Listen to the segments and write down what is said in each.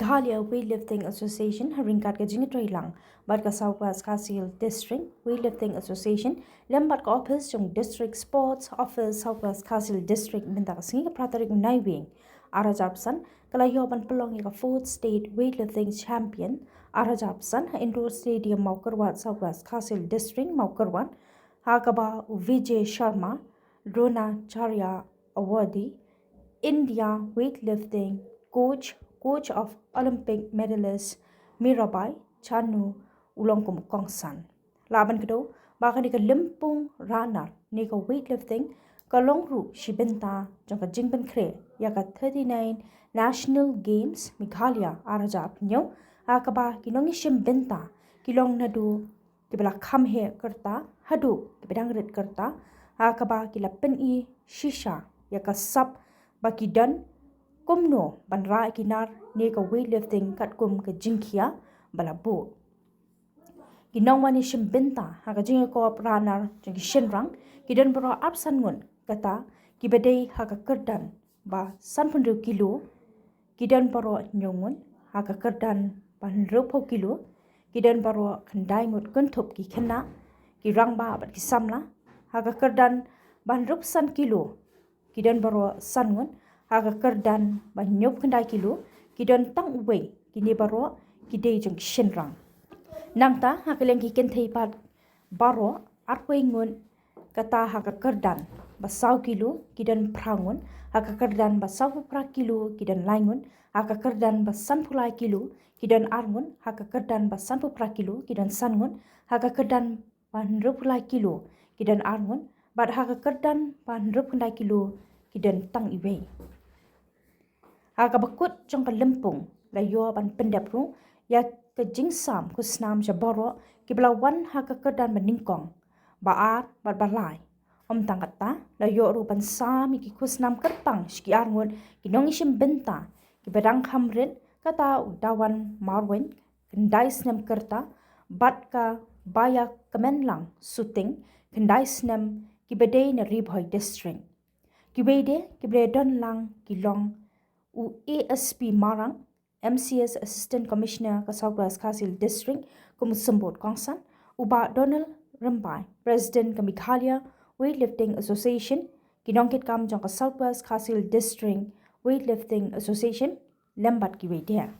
Meghalaya Weightlifting Association haringkat ke jingatrai lang bat ka Southwest Kasil District Weightlifting Association lembat ka office jong District Sports Office Southwest Kasil District minta ka singi ka pratarik naiwing ara japsan kalayoban Pynlong ka 4th State Weightlifting Champion ara japsan indoor stadium maukarwat Southwest Kasil District maukarwat hakaba Vijay Sharma Drona Charya Awardee India Weightlifting Coach of Olympic medalist Mirabai Chanu Ulongkum Kongsan. Laban kedo bahkan di Limpung runner ni ka weightlifting ka longru bynta jang ka jingben kre ya ka 39 National Games Meghalaya arajap nyo akaba kinongi Shim bynta kilong nadu kibala kamhe kerta hadu kibedang red kerta akaba kila peni shisha ya ka sab baki dan kumno banra kinar ne ka weightlifting kat kum ka jingkia balabu ginong wani Shim bynta ha ka jing ko runner jing shinrang kidan bro absan ngun kata kibadei ha ka kerdan ba 100 kilo kidan bro nyongun ha ka kerdan ban 100 kilo kidan bro khandai ngut kuntup ki Khynnah ki rangba bat ki samla ha ka kerdan ban 100 kilo kidan bro sangun aga kerdan banyop kendai kilo kidan tang uwe kini baro kidei jeng shinrang nangta hakeleng kiken theipat baro arwe ngun kata haga kerdan basau kilo kidan prangun haga kerdan basau pra kilo kidan laingun haga kerdan basan pulai kilo kidan arngun haga kerdan basan pra kilo kidan sangun haga kerdan ban pulai kilo kidan arngun bad haga kerdan ban kendai kilo kidan tang iwe aga bakut jong ka Limpung la yo ban pendap ru ya ke jingsam ku Snem jaboro ki belawan ha ka kedan meningkong baat bat balai om tangkata la yo ru ban sami ki ku Snem kerpang ski arngun ki nongi Shim bynta ki bedang khamrin kata udawan marwen kendai Snem kerta bat ka baya kemenlang suting kendai Snem ki bedai na ribhoi district ki bede ki bedon lang ki long ASP Marang, MCS Assistant Commissioner ka Southwest Kasil District kumusembut kongsan, uba Donald Rembai, President ka Meghalaya Weightlifting Association, kinongkit kam jang ka Southwest Kasil District Weightlifting Association, lembat kiwe dia.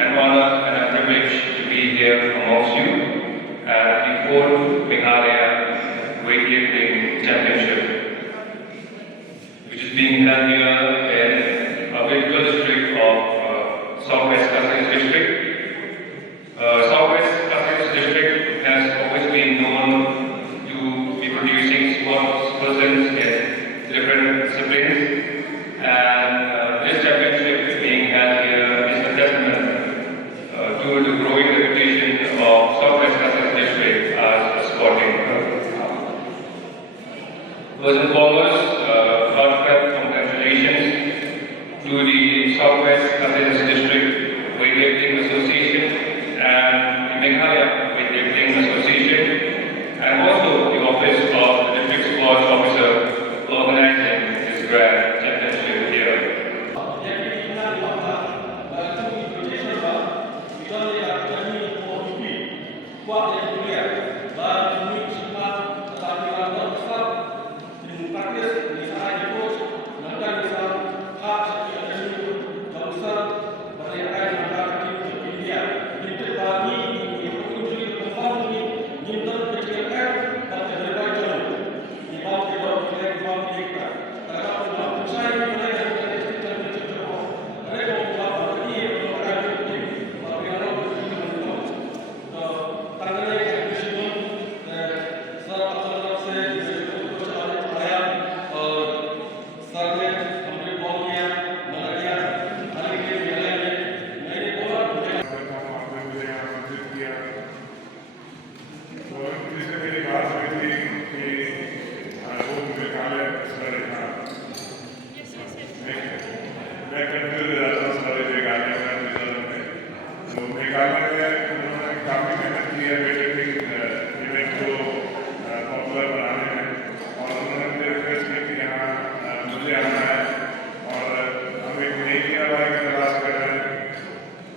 an honor and a privilege to be here amongst you at the 4th Meghalaya Weightlifting Championship, which is being held here in a virtual district of Southwest Khynnah district. Southwest Khynnah district has always been known to be producing sports persons in different disciplines, and this championship being held here is a testament to the growing reputation of Southwest Khynnah district as a sporting hub. First and foremost, heartfelt congratulations to the Southwest Khynnah District Weightlifting Association and the Meghalaya Weightlifting Association, and also the Office of the District Sports Officer for organizing this grand championship here.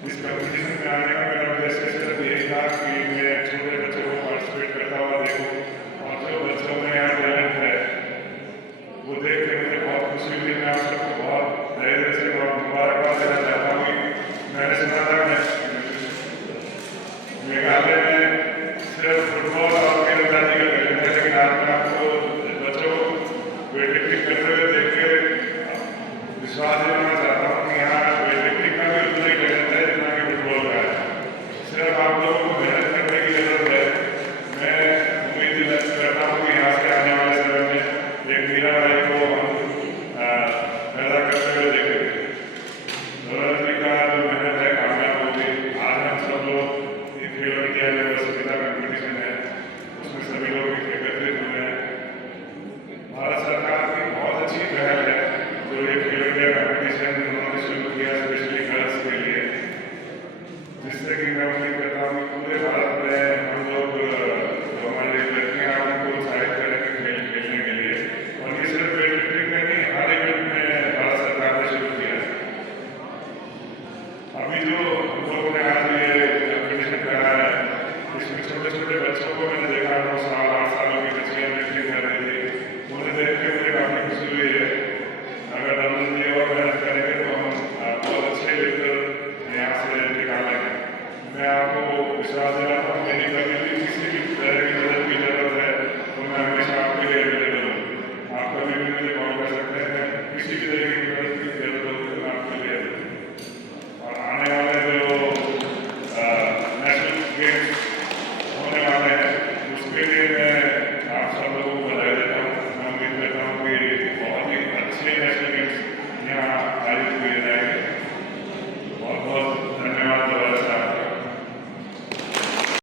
इस कंपटीशन में आने का मेरा उद्देश्य सिर्फ ये था कि मैं छोटे